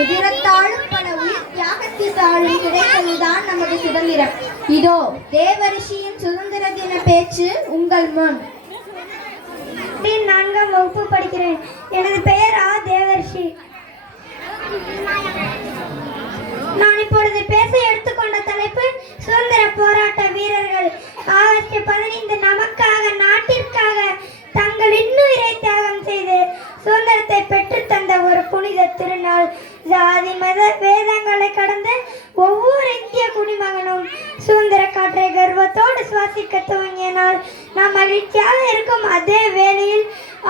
உதிரத்தாலும் பல உயிர் தியாகத்தினாலும் கிடைத்ததுதான் நமது சுதந்திரம். இதோ தேவரிஷியின் சுதந்திர தின பேச்சு உங்கள் முன். 4ஆம் வகுப்பு படிக்கிறேன். எனது பெயர் தேவரிஷி. நான் இப்பொழுது பேச எடுத்துக்கொண்ட தலைப்பு சுதந்திர போராட்ட வீரர்கள். ஆகஸ்ட் 15 நமக்காக, நாட்டிற்காக தங்கள் இன்னுயிரை தியாகம் செய்து சுதந்திரத்தை பெற்று தந்த ஒரு புனித திருநாள். ஜாதி மத வேதங்களை கடந்து ஒவ்வொரு இந்திய குடிமகனும் சுதந்திர காற்றை கர்வத்தோடு சுவாசிக்க துவங்கிய நாள். நாம் மகிழ்ச்சியாக இருக்கும் அதே வேளையில்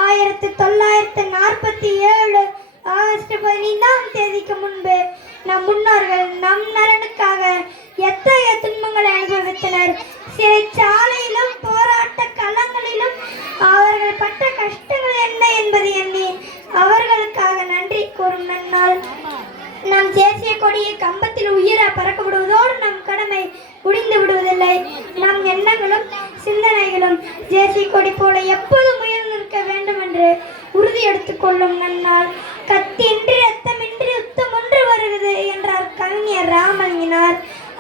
1947 ஆகஸ்ட் 15ஆம் தேதிக்கு முன்பு நம் முன்னோர்கள் நம் நலனுக்காக எத்தகைய துன்பங்களை அனுபவித்தனர். சிறைச்சாலையிலும் போராட்ட களங்களிலும் அவர்கள் பட்ட கஷ்டங்கள் என்ன என்பது எண்ணி அவர்களுக்காக நன்றி கூறும் நன்னாள். நம் தேசிய கொடியை கம்பத்தில் உயிர பறக்க விடுவதோடு நம் கடமை முடிந்து விடுவதில்லை. நம் எண்ணங்களும் சிந்தனைகளும் தேசிய கொடி போல எப்போதும் உயர்ந்து நிற்க வேண்டும் என்று உறுதி எடுத்துக் கொள்ளும் நன்னாள். கத்தியின்றி ரத்தமின்றி யுத்தம் ஒன்று வருகிறது என்றார் கவிஞர் ராமலிங்கனார்.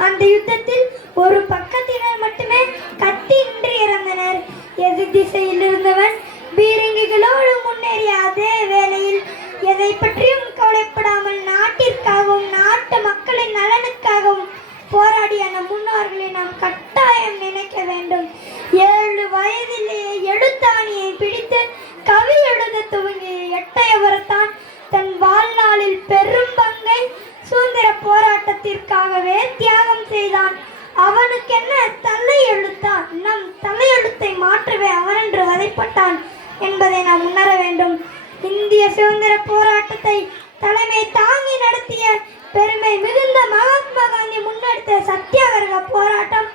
அந்த யுத்தத்தில் ஒரு பக்கத்தினர் மட்டுமே கத்தியின்றி இறந்தனர். எதிர் திசையில் இருந்தவன் பீரங்கிகளோடு முன்னேறிய அதே வேளையில் எதை பற்றியும் கவலைப்படாமல் நாட்டிற்காகவும் நாட்டு மக்களின் நலனுக்காகவும் போராடிய நம் முன்னோர்களை நாம் கட்டாயம் நினைக்க வேண்டும். 7 வயதிலேயே எழுத்தாணியை பிடித்து கவி எழுத துவங்கிய எட்டயபுரத்தான் தன் வாழ்நாளில் பெரும் பங்கை சுதந்திர போராட்டத்திற்காகவே தியாகம் செய்தான். அவனுக்கென்ன தலையெழுத்தா? நம் தலையெழுத்தை மாற்றவே அவனென்று வதைப்பட்டான் என்பதை நாம் உணர வேண்டும். இந்திய சுதந்திர போராட்டத்தை தலைமை தாங்கி நடத்திய பெருமை மிகுந்த மகாத்மா காந்தி முன்னெடுத்த சத்தியாகிரக போராட்டம்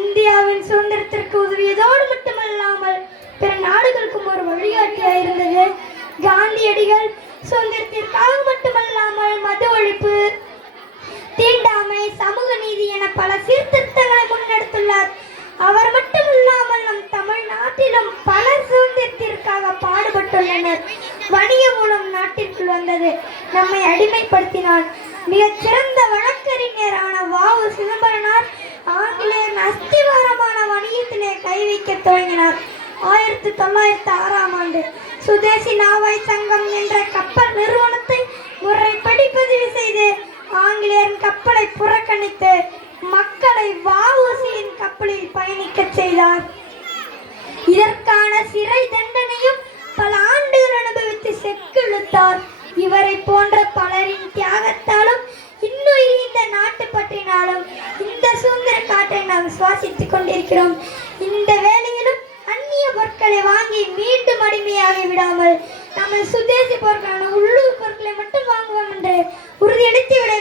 இந்தியாவின் சுதந்திரத்திற்கு உதவியதோடு மட்டுமல்லாமல் பிற நாடுகளுக்கும் ஒரு வழிகாட்டியாக இருந்தது. காந்தியடிகள் சுதந்திரத்திற்காக மட்டுமல்லாமல் மது ஒழிப்பு, தீண்டாமை, சமூக நீதி என பல சீர்திருத்தங்களை முன்னெடுத்துள்ளார். அவர் மட்டுமில்லாமல் நம் தமிழ்நாட்டிலும் பல சுதந்திரத்திற்காக பாடுபட்டுள்ளனர். வணிக மூலம் நாட்டிற்குள் வந்தது, நம்மை அடிமைப்படுத்தினார். மிகச் சிறந்த வழக்கறிஞரான வ.உ. சிதம்பரனார் ஆங்கிலேயர் அஸ்திவாரமான வணிகத்திலே கை வைக்க துவங்கினார். 1906ஆம் ஆண்டு சுதேசி நாவாய் சங்கம் என்ற கப்பல் நிறுவனத்தை முறைப்படி பதிவு செய்து ஆங்கிலேயரின் கப்பலை புறக்கணித்து மக்களை வ.உ.சியின் கப்பலில் பயணிக்க செய்தார். இதற்கான சிறை தண்டனையும் பல ஆண்டுகள் அனுபவித்து செக்கிழுத்தார். இவரை போன்ற பலரின் தியாகத்தாலும் இன்னும் இந்த நாட்டு பற்றினாலும் இந்த சுதந்திர காற்றை நாம் சுவாசித்துக் கொண்டிருக்கிறோம். இந்த வேளையிலும் அந்நிய பொருட்களை வாங்கி மீண்டும் அடிமையாகி விடாமல் நம்ம சுதேசி பொருட்களான உள்ளூர் பொருட்களை மட்டும் வாங்குவோம் என்று உறுதியளித்து விட